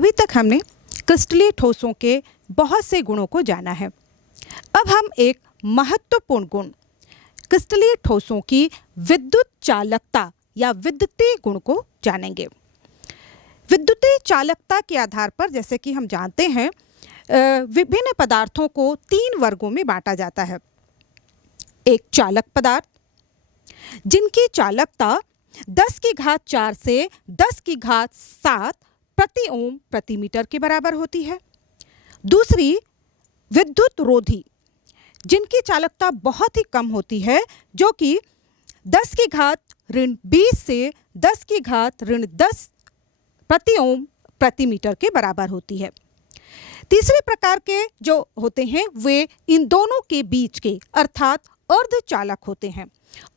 अभी तक हमने क्रिस्टलीय ठोसों के बहुत से गुणों को जाना है। अब हम एक महत्वपूर्ण गुण क्रिस्टलीय ठोसों की विद्युत चालकता या विद्युतीय गुण को जानेंगे। विद्युतीय चालकता के आधार पर जैसे कि हम जानते हैं विभिन्न पदार्थों को 3 वर्गों में बांटा जाता है। एक चालक पदार्थ जिनकी चालकता 10 की घात 4 से 10 की घात 7 प्रति ओम प्रति मीटर के बराबर होती है। दूसरी विद्युत रोधी जिनकी चालकता बहुत ही कम होती है, जो कि 10 की घात ऋण 20 से 10 की घात ऋण 10 प्रति ओम प्रति मीटर के बराबर होती है। तीसरे प्रकार के जो होते हैं वे इन दोनों के बीच के अर्थात अर्धचालक होते हैं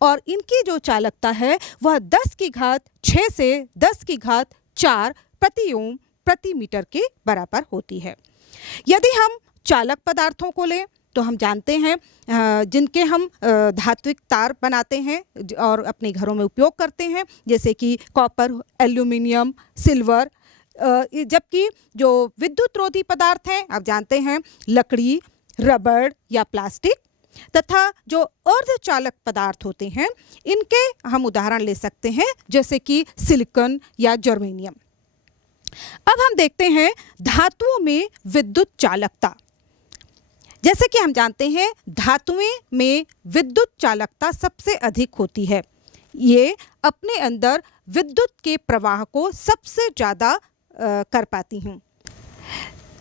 और इनकी जो चालकता है वह 10 की घात 6 से 10 की घात 4 प्रति ओम प्रति मीटर के बराबर होती है। यदि हम चालक पदार्थों को लें तो हम जानते हैं जिनके हम धात्विक तार बनाते हैं और अपने घरों में उपयोग करते हैं, जैसे कि कॉपर, एल्यूमिनियम, सिल्वर। जबकि जो विद्युत रोधी पदार्थ हैं आप जानते हैं लकड़ी, रबड़ या प्लास्टिक, तथा जो अर्धचालक पदार्थ होते हैं इनके हम उदाहरण ले सकते हैं जैसे कि सिलिकॉन या जर्मेनियम। अब हम देखते हैं धातुओं में विद्युत चालकता। जैसे कि हम जानते हैं धातुएं में विद्युत चालकता सबसे अधिक होती है। ये अपने अंदर विद्युत के प्रवाह को सबसे ज़्यादा कर पाती हैं।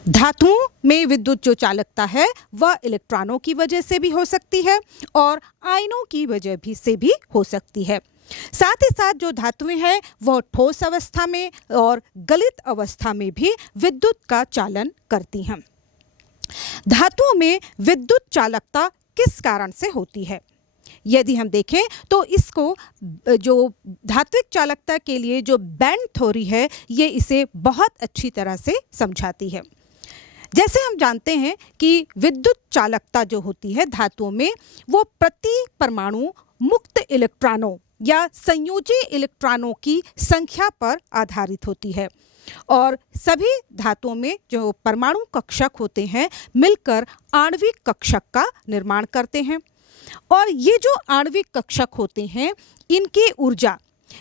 धातुओं में विद्युत जो चालकता है वह इलेक्ट्रॉनों की वजह से भी हो सकती है और आयनों की वजह से भी हो सकती है। साथ ही साथ जो धातुएं हैं वह ठोस अवस्था में और गलित अवस्था में भी विद्युत का चालन करती हैं। धातुओं में विद्युत चालकता किस कारण से होती है? यदि हम देखें तो इसको जो धात्विक चालकता के लिए जो बैंड थ्योरी है ये इसे बहुत अच्छी तरह से समझाती है। जैसे हम जानते हैं कि विद्युत चालकता जो होती है धातुओं में वो प्रति परमाणु मुक्त इलेक्ट्रॉनों या संयोजी इलेक्ट्रॉनों की संख्या पर आधारित होती है और सभी धातुओं में जो परमाणु कक्षक होते हैं मिलकर आणविक कक्षक का निर्माण करते हैं। और ये जो आणविक कक्षक होते हैं इनकी ऊर्जा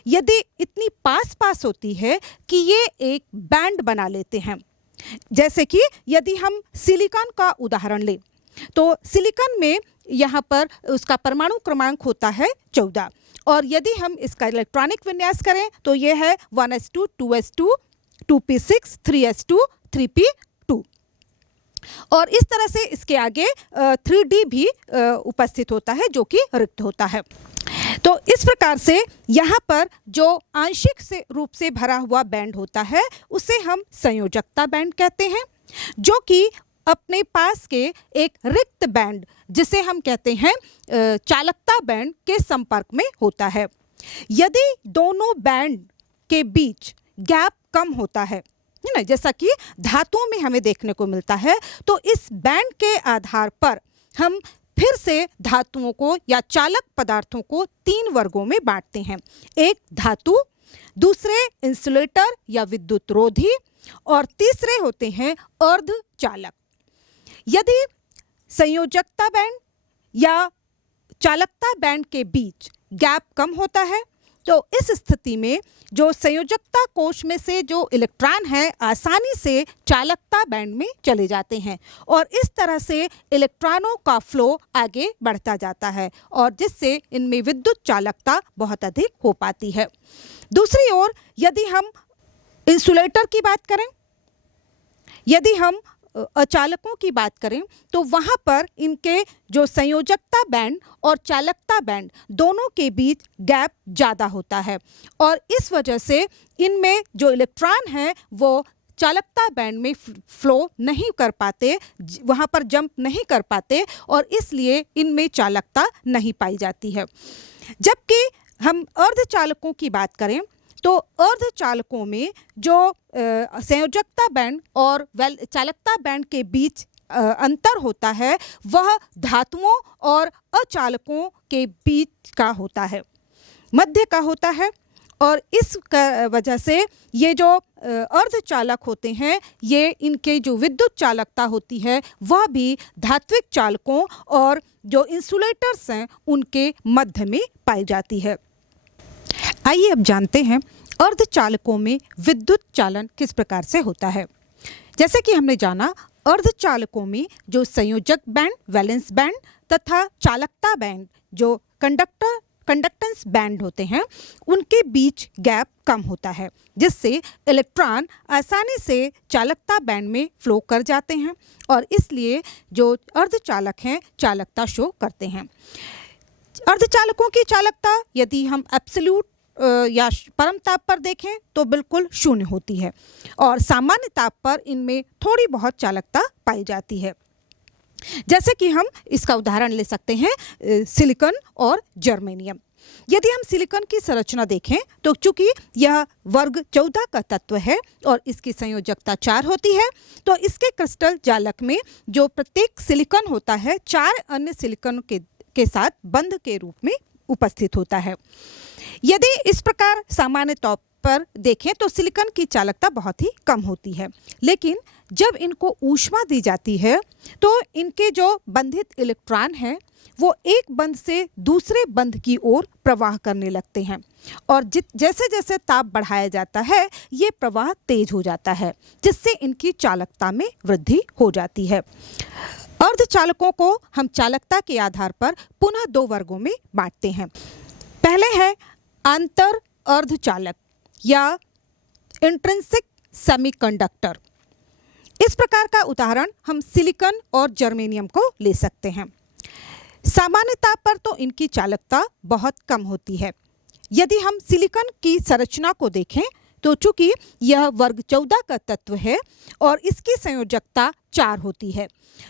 यदि इतनी पास पास होती है कि ये एक बैंड बना लेते हैं। जैसे कि यदि हम सिलिकॉन का उदाहरण लें तो सिलिकॉन में यहाँ पर उसका परमाणु क्रमांक होता है 14 और यदि हम इसका इलेक्ट्रॉनिक विन्यास करें तो ये है 1s2 2s2 2p6 3s2 3p2 और इस तरह से इसके आगे 3d भी उपस्थित होता है जो कि रिक्त होता है। तो इस प्रकार से यहाँ पर जो आंशिक से रूप से भरा हुआ बैंड होता है उसे हम संयोजकता बैंड कहते हैं, जो कि अपने पास के एक रिक्त बैंड जिसे हम कहते हैं चालकता बैंड के संपर्क में होता है। यदि दोनों बैंड के बीच गैप कम होता है ना, जैसा कि धातुओं में हमें देखने को मिलता है, तो इस बैंड के आधार पर हम फिर से धातुओं को या चालक पदार्थों को 3 वर्गों में बांटते हैं। एक धातु, दूसरे इंसुलेटर या विद्युत रोधी और तीसरे होते हैं अर्धचालक। यदि संयोजकता बैंड या चालकता बैंड के बीच गैप कम होता है तो इस स्थिति में जो संयोजकता कोश में से जो इलेक्ट्रॉन है आसानी से चालकता बैंड में चले जाते हैं और इस तरह से इलेक्ट्रॉनों का फ्लो आगे बढ़ता जाता है और जिससे इनमें विद्युत चालकता बहुत अधिक हो पाती है। दूसरी ओर यदि हम इंसुलेटर की बात करें, यदि हम अचालकों की बात करें तो वहाँ पर इनके जो संयोजकता बैंड और चालकता बैंड दोनों के बीच गैप ज़्यादा होता है और इस वजह से इनमें जो इलेक्ट्रॉन हैं वो चालकता बैंड में फ्लो नहीं कर पाते, वहाँ पर जंप नहीं कर पाते और इसलिए इनमें चालकता नहीं पाई जाती है। जबकि हम अर्धचालकों की बात करें तो अर्धचालकों में जो संयोजकता बैंड और चालकता बैंड के बीच अंतर होता है वह धातुओं और अचालकों के बीच का होता है, मध्य का होता है और इस वजह से ये जो अर्धचालक होते हैं, ये इनके जो विद्युत चालकता होती है वह भी धात्विक चालकों और जो इंसुलेटर्स हैं उनके मध्य में पाई जाती है। आइए अब जानते हैं अर्धचालकों में विद्युत चालन किस प्रकार से होता है। जैसे कि हमने जाना, अर्धचालकों में जो संयोजक बैंड, वैलेंस बैंड तथा चालकता बैंड, जो कंडक्टेंस बैंड होते हैं, उनके बीच गैप कम होता है, जिससे इलेक्ट्रॉन आसानी से चालकता बैंड में फ्लो कर जाते हैं और इसलिए जो अर्धचालक हैं चालकता शो करते हैं। अर्धचालकों की चालकता यदि हम एब्सोल्यूट या परम ताप पर देखें तो बिल्कुल शून्य होती है और सामान्य ताप पर इनमें थोड़ी बहुत चालकता पाई जाती है। जैसे कि हम इसका उदाहरण ले सकते हैं सिलिकॉन और जर्मेनियम। यदि हम सिलिकॉन की संरचना देखें तो चूंकि यह वर्ग 14 का तत्व है और इसकी संयोजकता 4 होती है, तो इसके क्रिस्टल जालक में जो प्रत्येक सिलिकॉन होता है 4 अन्य सिलिकॉन के साथ बंध के रूप में उपस्थित होता है। यदि इस प्रकार सामान्य तौर पर देखें तो सिलिकॉन की चालकता बहुत ही कम होती है, लेकिन जब इनको ऊष्मा दी जाती है तो इनके जो बंधित इलेक्ट्रॉन हैं वो एक बंध से दूसरे बंध की ओर प्रवाह करने लगते हैं और जैसे जैसे ताप बढ़ाया जाता है ये प्रवाह तेज हो जाता है, जिससे इनकी चालकता में वृद्धि हो जाती है। अर्धचालकों को हम चालकता के आधार पर पुनः 2 वर्गों में बांटते हैं। पहले है अंतर अर्धचालक या इंट्रिंसिक सेमीकंडक्टर। इस प्रकार का उदाहरण हम सिलिकॉन और जर्मेनियम को ले सकते हैं। सामान्य ताप पर तो इनकी चालकता बहुत कम होती है। यदि हम सिलिकॉन की संरचना को देखें तो चूंकि यह वर्ग 14 का तत्व है और इसकी संयोजकता 4 होती है,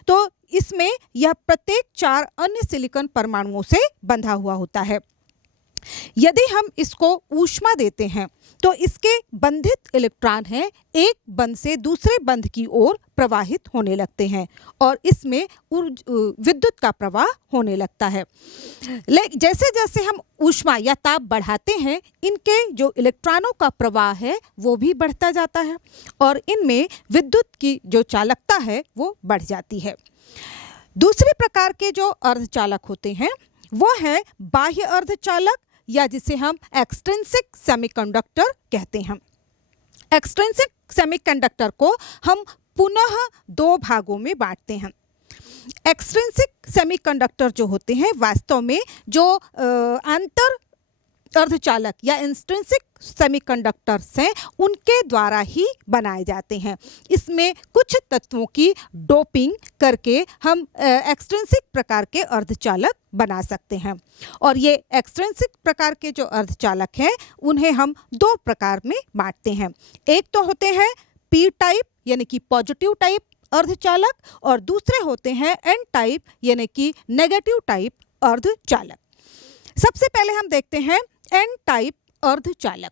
तो इसमें यह प्रत्येक 4 अन्य सिलिकॉन परमाणुओं से बंधा हुआ होता है। यदि हम इसको ऊष्मा देते हैं तो इसके बंधित इलेक्ट्रॉन हैं एक बंध से दूसरे बंध की ओर प्रवाहित होने लगते हैं और इसमें विद्युत का प्रवाह होने लगता है। जैसे जैसे हम ऊष्मा या ताप बढ़ाते हैं, इनके जो इलेक्ट्रॉनों का प्रवाह है वो भी बढ़ता जाता है और इनमें विद्युत की जो चालकता है वो बढ़ जाती है। दूसरे प्रकार के जो अर्धचालक होते हैं वो है बाह्य अर्धचालक या जिसे हम एक्सट्रिंसिक सेमीकंडक्टर कहते हैं। एक्सट्रिंसिक सेमीकंडक्टर को हम पुनः 2 भागों में बांटते हैं। एक्सट्रिंसिक सेमीकंडक्टर जो होते हैं वास्तव में जो अंतर अर्धचालक या इंट्रिंसिक सेमीकंडक्टर्स हैं उनके द्वारा ही बनाए जाते हैं। इसमें कुछ तत्वों की डोपिंग करके हम एक्सट्रिंसिक प्रकार के अर्धचालक बना सकते हैं और ये एक्सट्रिंसिक प्रकार के जो अर्धचालक हैं उन्हें हम 2 प्रकार में बांटते हैं। एक तो होते हैं पी टाइप यानी कि पॉजिटिव टाइप अर्धचालक और दूसरे होते हैं एन टाइप यानी कि नेगेटिव टाइप अर्धचालक। सबसे पहले हम देखते हैं एन टाइप अर्धचालक।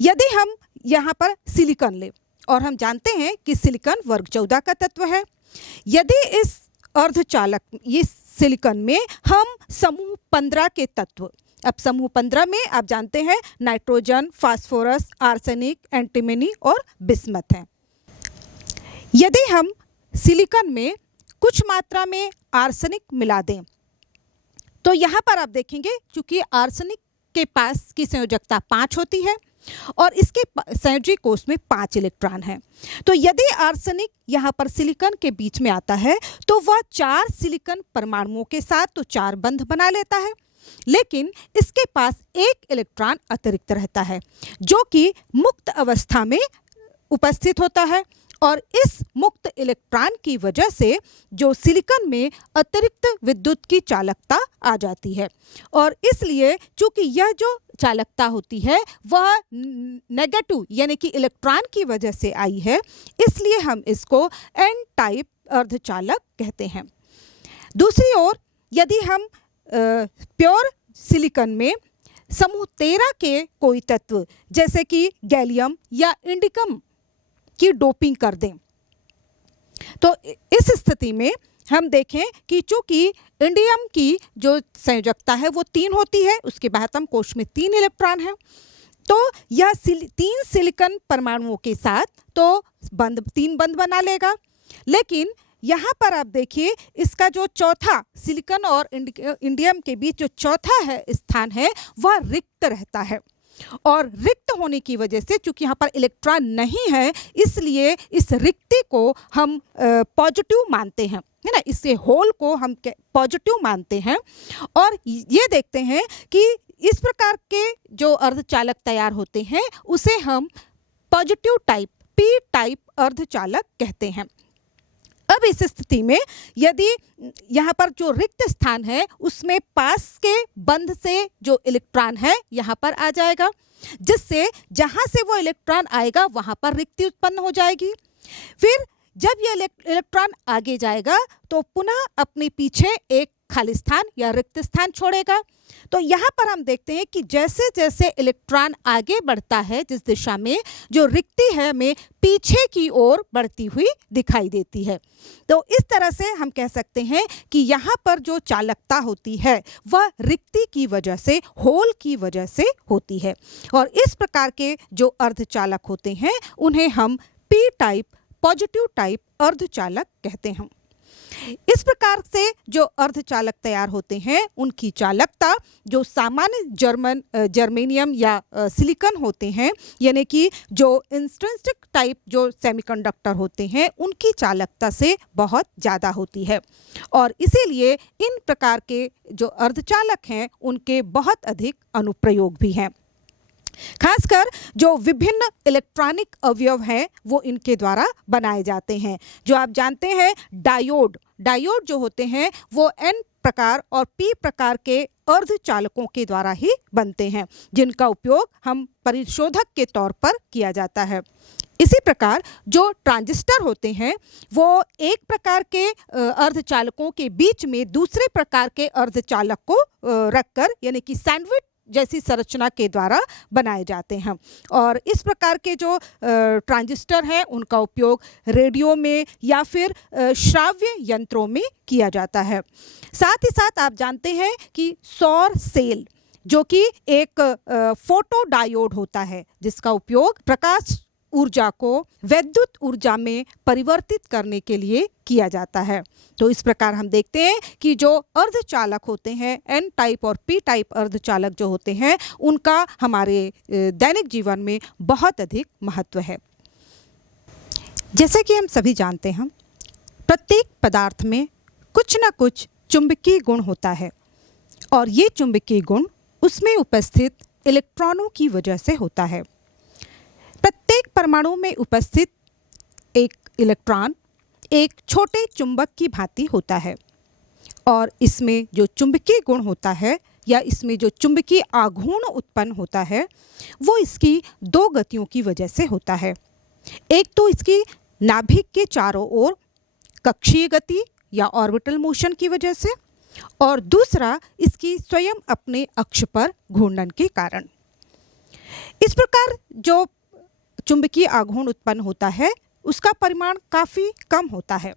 यदि हम यहाँ पर सिलिकॉन ले और हम जानते हैं कि सिलिकॉन वर्ग 14 का तत्व है, यदि इस अर्धचालक इस सिलिकॉन में हम समूह 15 के तत्व, अब समूह 15 में आप जानते हैं नाइट्रोजन, फास्फोरस, आर्सेनिक, एंटीमनी और बिस्मथ हैं। यदि हम सिलिकॉन में कुछ मात्रा में आर्सेनिक मिला दें तो यहाँ पर आप देखेंगे चूंकि आर्सेनिक के पास की संयोजकता 5 होती है और इसके संयोजी कोष में 5 इलेक्ट्रॉन हैं, तो यदि आर्सेनिक यहाँ पर सिलिकॉन के बीच में आता है तो वह 4 सिलिकॉन परमाणुओं के साथ तो 4 बंध बना लेता है, लेकिन इसके पास 1 इलेक्ट्रॉन अतिरिक्त रहता है जो कि मुक्त अवस्था में उपस्थित होता है और इस मुक्त इलेक्ट्रॉन की वजह से जो सिलिकॉन में अतिरिक्त विद्युत की चालकता आ जाती है और इसलिए चूंकि यह जो चालकता होती है वह नेगेटिव यानी कि इलेक्ट्रॉन की वजह से आई है, इसलिए हम इसको एन टाइप अर्धचालक कहते हैं। दूसरी ओर यदि हम प्योर सिलिकॉन में समूह 13 के कोई तत्व जैसे कि गैलियम या इंडिकम की डोपिंग कर दें तो इस स्थिति में हम देखें कि चूंकि इंडियम की जो संयोजकता है वो 3 होती है, उसके बाह्यतम कोश में 3 इलेक्ट्रॉन हैं, तो यह 3 सिलिकॉन परमाणुओं के साथ तो 3 बंध बना लेगा। लेकिन यहाँ पर आप देखिए इसका जो चौथा सिलिकॉन और इंडियम के बीच जो चौथा है स्थान है वह रिक्त रहता है, और रिक्त होने की वजह से चूंकि यहाँ पर इलेक्ट्रॉन नहीं है इसलिए इस रिक्ति को हम पॉजिटिव मानते हैं, है ना, इससे होल को हम पॉजिटिव मानते हैं। और ये देखते हैं कि इस प्रकार के जो अर्धचालक तैयार होते हैं उसे हम पॉजिटिव टाइप पी टाइप अर्धचालक कहते हैं। अब इस स्थिति में यदि यहाँ पर जो रिक्त स्थान है उसमें पास के बंध से जो इलेक्ट्रॉन है यहाँ पर आ जाएगा, जिससे जहाँ से वो इलेक्ट्रॉन आएगा वहाँ पर रिक्ति उत्पन्न हो जाएगी। फिर जब ये इलेक्ट्रॉन आगे जाएगा तो पुनः अपने पीछे एक खाली स्थान या रिक्त स्थान छोड़ेगा। तो यहाँ पर हम देखते हैं कि जैसे जैसे इलेक्ट्रॉन आगे बढ़ता है जिस दिशा में, जो रिक्ति है हमें पीछे की ओर बढ़ती हुई दिखाई देती है। तो इस तरह से हम कह सकते हैं कि यहाँ पर जो चालकता होती है वह रिक्ति की वजह से, होल की वजह से होती है। और इस प्रकार के जो अर्धचालक होते हैं उन्हें हम पी टाइप पॉजिटिव टाइप अर्धचालक कहते हैं। इस प्रकार से जो अर्धचालक तैयार होते हैं उनकी चालकता जो सामान्य जर्मेनियम या सिलिकॉन होते हैं, यानी कि जो इंट्रिंसिक टाइप जो सेमीकंडक्टर होते हैं उनकी चालकता से बहुत ज़्यादा होती है। और इसीलिए इन प्रकार के जो अर्धचालक हैं उनके बहुत अधिक अनुप्रयोग भी हैं। खासकर जो विभिन्न इलेक्ट्रॉनिक अवयव हैं वो इनके द्वारा बनाए जाते हैं। जो आप जानते हैं डायोड जो होते हैं वो एन प्रकार और पी प्रकार के अर्धचालकों के द्वारा ही बनते हैं, जिनका उपयोग हम परिशोधक के तौर पर किया जाता है। इसी प्रकार जो ट्रांजिस्टर होते हैं वो एक प्रकार के अर्धचालकों के बीच में दूसरे प्रकार के अर्धचालक को रखकर, यानी कि सैंडविच जैसी संरचना के द्वारा बनाए जाते हैं। और इस प्रकार के जो ट्रांजिस्टर हैं उनका उपयोग रेडियो में या फिर श्राव्य यंत्रों में किया जाता है। साथ ही साथ आप जानते हैं कि सौर सेल जो कि एक फोटो डायोड होता है जिसका उपयोग प्रकाश ऊर्जा को वैद्युत ऊर्जा में परिवर्तित करने के लिए किया जाता है। तो इस प्रकार हम देखते हैं कि जो अर्धचालक होते हैं एन टाइप और पी टाइप अर्धचालक जो होते हैं उनका हमारे दैनिक जीवन में बहुत अधिक महत्व है। जैसे कि हम सभी जानते हैं प्रत्येक पदार्थ में कुछ न कुछ चुंबकीय गुण होता है, और ये चुंबकीय गुण उसमें उपस्थित इलेक्ट्रॉनों की वजह से होता है। प्रत्येक परमाणु में उपस्थित एक इलेक्ट्रॉन एक छोटे चुंबक की भांति होता है, और इसमें जो चुंबकीय गुण होता है या इसमें जो चुंबकीय आघूर्ण उत्पन्न होता है वो इसकी 2 गतियों की वजह से होता है। एक तो इसकी नाभिक के चारों ओर कक्षीय गति या ऑर्बिटल मोशन की वजह से, और दूसरा इसकी स्वयं अपने अक्ष पर घूर्णन के कारण। इस प्रकार जो चुंबकीय आघूर्ण उत्पन्न होता है उसका परिमाण काफ़ी कम होता है,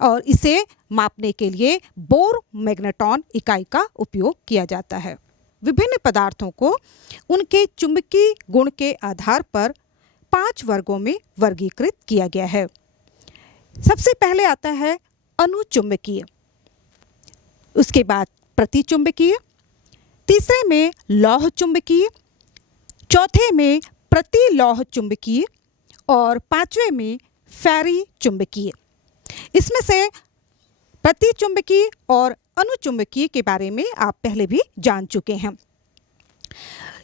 और इसे मापने के लिए बोर मैग्नेट्रॉन इकाई का उपयोग किया जाता है। विभिन्न पदार्थों को उनके चुंबकीय गुण के आधार पर 5 वर्गों में वर्गीकृत किया गया है। सबसे पहले आता है अनुचुंबकीय, उसके बाद प्रतिचुंबकीय, तीसरे में लौह चुंबकीय, चौथे में प्रतिलौह चुंबकीय और 5वें में फेरी चुंबकीय। इसमें से प्रतिचुंबकीय और अनुचुंबकीय के बारे में आप पहले भी जान चुके हैं।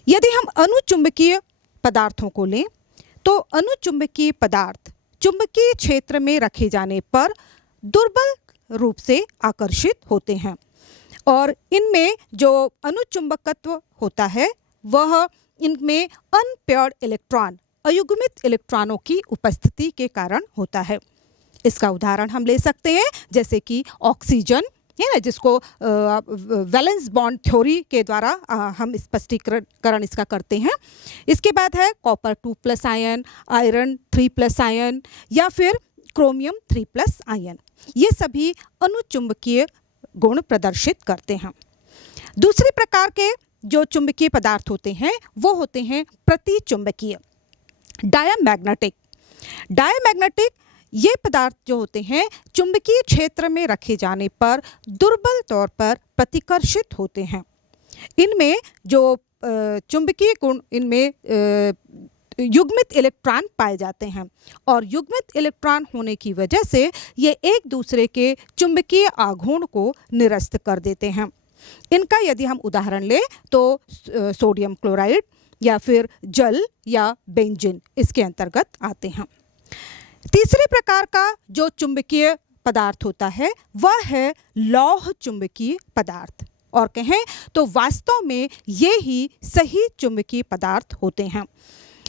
यदि हम अनुचुंबकीय पदार्थों को लें तो अनुचुंबकीय पदार्थ चुंबकीय क्षेत्र में रखे जाने पर दुर्बल रूप से आकर्षित होते हैं, और इनमें जो अनुचुंबकत्व होता है वह इनमें अनपेयर्ड इलेक्ट्रॉन, अयुग्मित इलेक्ट्रॉनों की उपस्थिति के कारण होता है। इसका उदाहरण हम ले सकते हैं जैसे कि ऑक्सीजन है ना, जिसको वैलेंस बॉन्ड थ्योरी के द्वारा हम स्पष्टीकरण इसका करते हैं। इसके बाद है कॉपर 2+ आयन, आयरन 3+ आयन या फिर क्रोमियम 3+ आयन। ये सभी अनुचुंबकीय गुण प्रदर्शित करते हैं। दूसरी प्रकार के जो चुंबकीय पदार्थ होते हैं वो होते हैं प्रतिचुंबकीय, डायामैग्नेटिक। डायामैग्नेटिक ये पदार्थ जो होते हैं चुंबकीय क्षेत्र में रखे जाने पर दुर्बल तौर पर प्रतिकर्षित होते हैं। इनमें जो चुंबकीय गुण, इनमें युग्मित इलेक्ट्रॉन पाए जाते हैं और युग्मित इलेक्ट्रॉन होने की वजह से ये एक दूसरे के चुंबकीय आघूर्ण को निरस्त कर देते हैं। इनका यदि हम उदाहरण लें तो सोडियम क्लोराइड या फिर जल या बेंजीन इसके अंतर्गत आते हैं। तीसरे प्रकार का जो चुंबकीय पदार्थ होता है वह है लौह चुंबकीय पदार्थ, और कहें तो वास्तव में ये ही सही चुंबकीय पदार्थ होते हैं।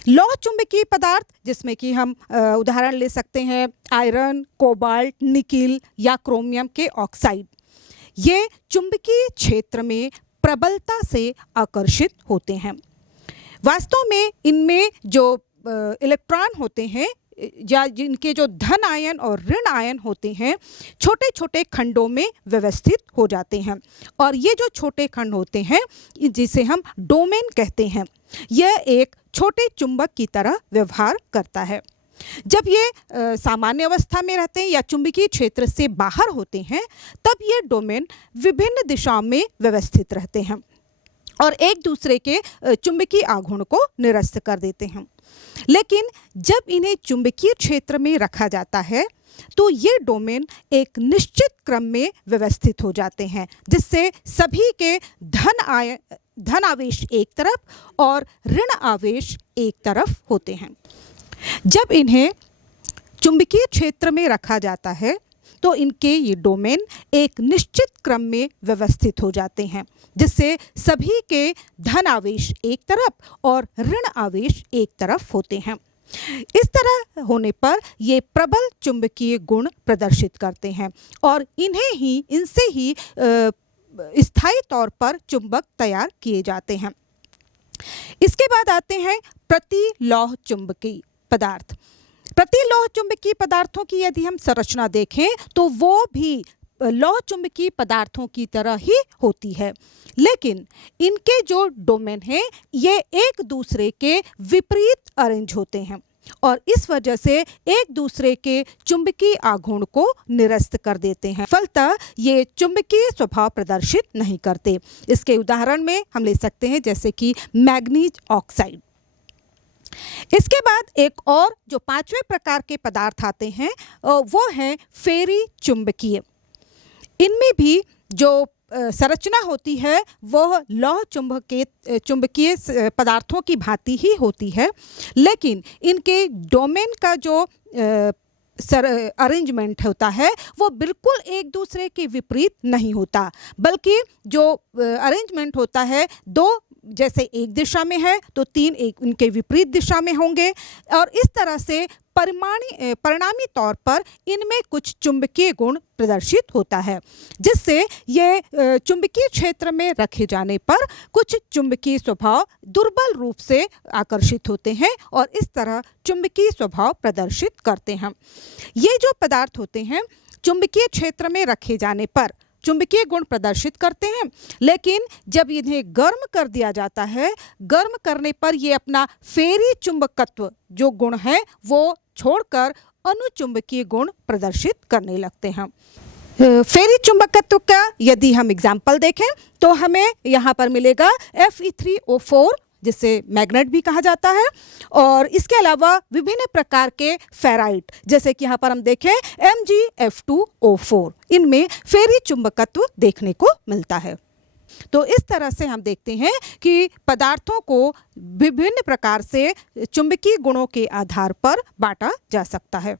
लौह चुंबकीय पदार्थ जिसमें कि हम उदाहरण ले सकते हैं आयरन, कोबाल्ट, निकिल या क्रोमियम के ऑक्साइड, ये चुंबकीय क्षेत्र में प्रबलता से आकर्षित होते हैं। वास्तव में इनमें जो इलेक्ट्रॉन होते हैं या जिनके जो धन आयन और ऋण आयन होते हैं छोटे छोटे खंडों में व्यवस्थित हो जाते हैं, और ये जो छोटे खंड होते हैं जिसे हम डोमेन कहते हैं, यह एक छोटे चुंबक की तरह व्यवहार करता है। जब ये सामान्य अवस्था में रहते हैं या चुंबकीय क्षेत्र से बाहर होते हैं तब ये डोमेन विभिन्न दिशाओं में व्यवस्थित रहते हैं और एक दूसरे के चुंबकीय आघूर्ण को निरस्त कर देते हैं। लेकिन जब इन्हें चुंबकीय क्षेत्र में रखा जाता है तो ये डोमेन एक निश्चित क्रम में व्यवस्थित हो जाते हैं, जिससे सभी के धन आवेश एक तरफ और ऋण आवेश एक तरफ होते हैं। जब इन्हें चुंबकीय क्षेत्र में रखा जाता है तो इनके ये डोमेन एक निश्चित क्रम में व्यवस्थित हो जाते हैं, जिससे सभी के धन आवेश एक तरफ और ऋण आवेश एक तरफ होते हैं। इस तरह होने पर ये प्रबल चुंबकीय गुण प्रदर्शित करते हैं और इनसे ही स्थायी तौर पर चुंबक तैयार किए जाते हैं। इसके बाद आते हैं प्रतिलौह चुंबकीय पदार्थ। प्रतिलौह चुंबकीय पदार्थों की यदि हम संरचना देखें तो वो भी लौह चुंबकीय पदार्थों की तरह ही होती है, लेकिन इनके जो डोमेन हैं ये एक दूसरे के विपरीत अरेंज होते हैं और इस वजह से एक दूसरे के चुंबकीय आघूर्ण को निरस्त कर देते हैं। फलतः ये चुंबकीय स्वभाव प्रदर्शित नहीं करते। इसके उदाहरण में हम ले सकते हैं जैसे कि मैग्नीज ऑक्साइड। इसके बाद एक और जो पांचवें प्रकार के पदार्थ आते हैं वो है फेरी चुंबकीय। इनमें भी जो संरचना होती है वह लौह चुंबकीय पदार्थों की भांति ही होती है, लेकिन इनके डोमेन का जो अरेंजमेंट होता है वो बिल्कुल एक दूसरे के विपरीत नहीं होता, बल्कि जो अरेंजमेंट होता है दो जैसे एक दिशा में है तो तीन एक उनके विपरीत दिशा में होंगे और इस तरह से परिणामी तौर पर इनमें कुछ चुंबकीय गुण प्रदर्शित होता है, जिससे ये चुंबकीय क्षेत्र में रखे जाने पर कुछ चुंबकीय स्वभाव दुर्बल रूप से आकर्षित होते हैं और इस तरह चुंबकीय स्वभाव प्रदर्शित करते हैं। ये जो पदार्थ होते हैं चुंबकीय क्षेत्र में रखे जाने पर चुंबकीय गुण प्रदर्शित करते हैं, लेकिन जब इन्हें गर्म कर दिया जाता है, गर्म करने पर ये अपना फेरी चुंबकत्व जो गुण है वो छोड़कर अनुचुंबकीय गुण प्रदर्शित करने लगते हैं। फेरी चुंबकत्व का यदि हम एग्जाम्पल देखें तो हमें यहाँ पर मिलेगा Fe3O4 जिसे मैग्नेट भी कहा जाता है, और इसके अलावा विभिन्न प्रकार के फेराइट जैसे कि यहाँ पर हम देखें MgF2O4, इनमें फेरी चुंबकत्व देखने को मिलता है। तो इस तरह से हम देखते हैं कि पदार्थों को विभिन्न प्रकार से चुंबकीय गुणों के आधार पर बांटा जा सकता है।